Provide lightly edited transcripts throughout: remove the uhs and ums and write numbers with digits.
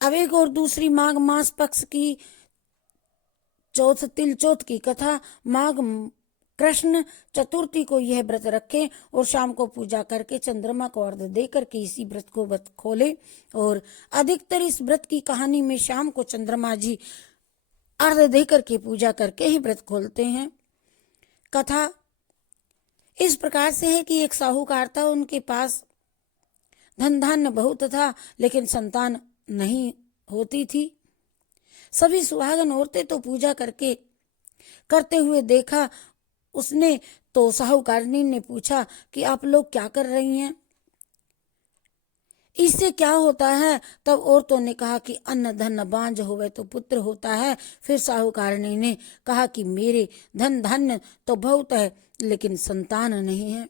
अब एक और दूसरी माघ मास पक्ष की चौथ तिल चौथ की कथा। माघ कृष्ण चतुर्थी को यह व्रत रखें और शाम को पूजा करके चंद्रमा को अर्घ्य दे करके इसी व्रत को खोले। और अधिकतर इस व्रत की कहानी में शाम को चंद्रमा जी अर्घ्य दे करके पूजा करके ही व्रत खोलते हैं। कथा इस प्रकार से है कि एक साहूकार था, उनके पास धन धान्य बहुत था लेकिन संतान नहीं होती थी। सभी सुहागन औरतें तो पूजा करते हुए देखा उसने, तो साहूकारनी ने पूछा कि आप लोग क्या कर रही हैं, इससे क्या होता है। तब औरतों ने कहा कि अन्न धन बांझ होवे तो पुत्र होता है। फिर साहूकारनी ने कहा कि मेरे धन धान्य तो बहुत है लेकिन संतान नहीं है।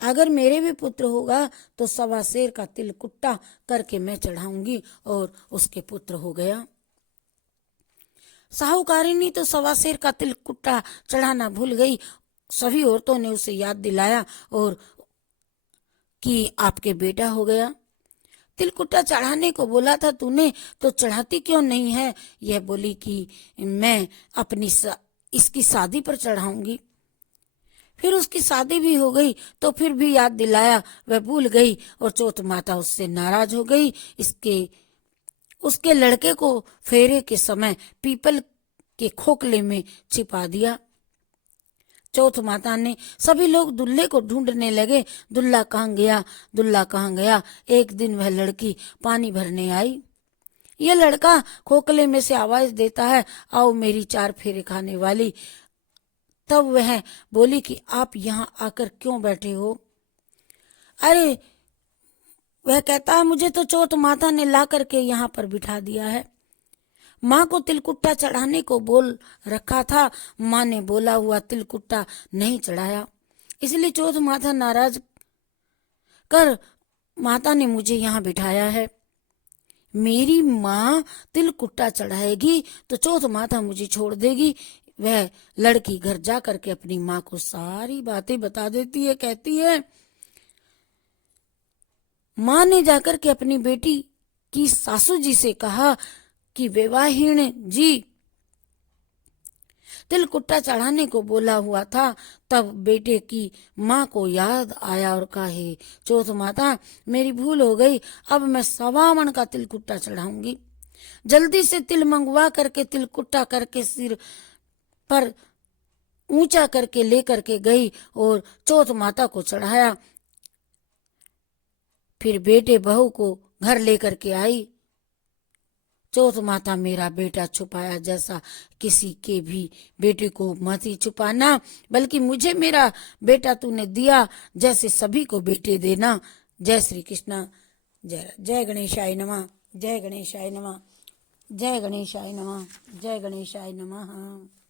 अगर मेरे भी पुत्र होगा तो 1.25 सेर का तिल कुट्टा करके मैं चढ़ाऊंगी। और उसके पुत्र हो गया। साहूकारिनी तो 1.25 सेर का तिल कुट्टा चढ़ाना भूल गई। सभी औरतों ने उसे याद दिलाया और कि आपके बेटा हो गया। तिलकुट्टा चढ़ाने को बोला था तूने, तो चढ़ाती क्यों नहीं है। यह बोली कि मैं अपनी इसकी शादी पर चढ़ाऊंगी। फिर उसकी शादी भी हो गई तो फिर भी याद दिलाया, वह भूल गई और चौथ माता उससे नाराज हो गई। उसके लड़के को फेरे के समय पीपल के खोखले में छिपा दिया। चौथ माता ने सभी लोग दुल्हे को ढूंढने लगे। दुल्हा कहाँ गया, दुल्हा कहाँ गया। एक दिन वह लड़की पानी भरने आई। यह लड़का खोखले में से आवाज देता है, आओ मेरी 4 फेरे खाने वाली। तब वह बोली कि आप यहाँ आकर क्यों बैठे हो। अरे वह कहता है मुझे तो चौथ माता ने ला करके यहाँ पर बिठा दिया है। माँ को तिलकुट्टा चढ़ाने को बोल रखा था, माँ ने बोला हुआ तिलकुट्टा नहीं चढ़ाया, इसलिए चौथ माता नाराज कर माता ने मुझे यहाँ बिठाया है। मेरी माँ तिलकुट्टा चढ़ाएगी तो चौथ माता मुझे छोड़ देगी। वह लड़की घर जा करके अपनी माँ को सारी बातें बता देती है। कहती है माँ ने जाकर के अपनी बेटी की सासू जी से कहा कि विवाहिणी जी तिलकुट्टा चढ़ाने को बोला हुआ था। तब बेटे की माँ को याद आया और कहा हे चौथ माता मेरी भूल हो गई, अब मैं 1.25 मन का तिलकुट्टा चढ़ाऊंगी। जल्दी से तिल मंगवा करके तिलकुट्टा करके सिर पर ऊंचा करके लेकर के गई और चौथ माता को चढ़ाया। फिर बेटे बहू को घर लेकर के आई। चौथ माता मेरा बेटा छुपाया जैसा किसी के भी बेटे को मत ही छुपाना, बल्कि मुझे मेरा बेटा तूने दिया जैसे सभी को बेटे देना। जय श्री कृष्ण। जय गणेशाय नमः। जय गणेशाय नमः। जय गणेशाय नमः। जय गणेशाय नमः।